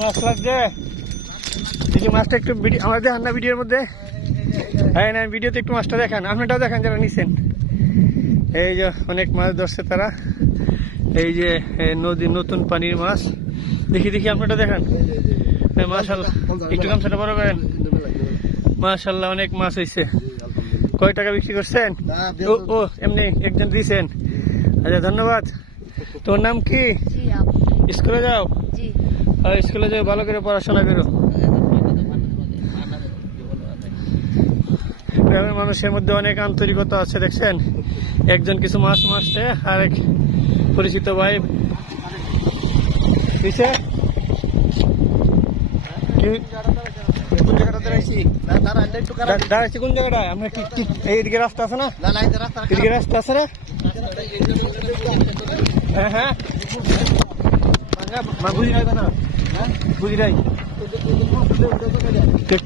মাছ লাগছে দেখি মাছটা একটু আমার দেখান না ভিডিওর মধ্যে। হ্যাঁ না ভিডিওতে একটু মাছটা দেখান, আপনারটাও দেখান যারা নিছেন। এই যে অনেক মাছ ধরছে তারা, এই যে নদী নতুন পানির মাছ। দেখি দেখি আপনারটা দেখান। মাশাআল্লাহ একটু গামছাটা বড় করেন। মাশাআল্লাহ অনেক মাছ হয়েছে। কয় টাকা বিক্রি করছেন? ও এমনি একজন দিয়েছেন। আচ্ছা ধন্যবাদ। তোর নাম কি? স্কুলে যাও? স্কুলে যাও, ভালো করে পড়াশোনা করো। গ্রামের মানুষের মধ্যে অনেক আন্তরিকতা আছে দেখছেন। একজন কিছু মাছ মারছে, আরেক পরিচিত ভাই দিছে। দাঁড়াচ্ছি কোন জায়গাটায়? আমরা এইদিকে রাস্তা আছে না? এদিকে রাস্তা আছে না? হ্যাঁ হ্যাঁ বুঝি নাই না, বুঝি নাই।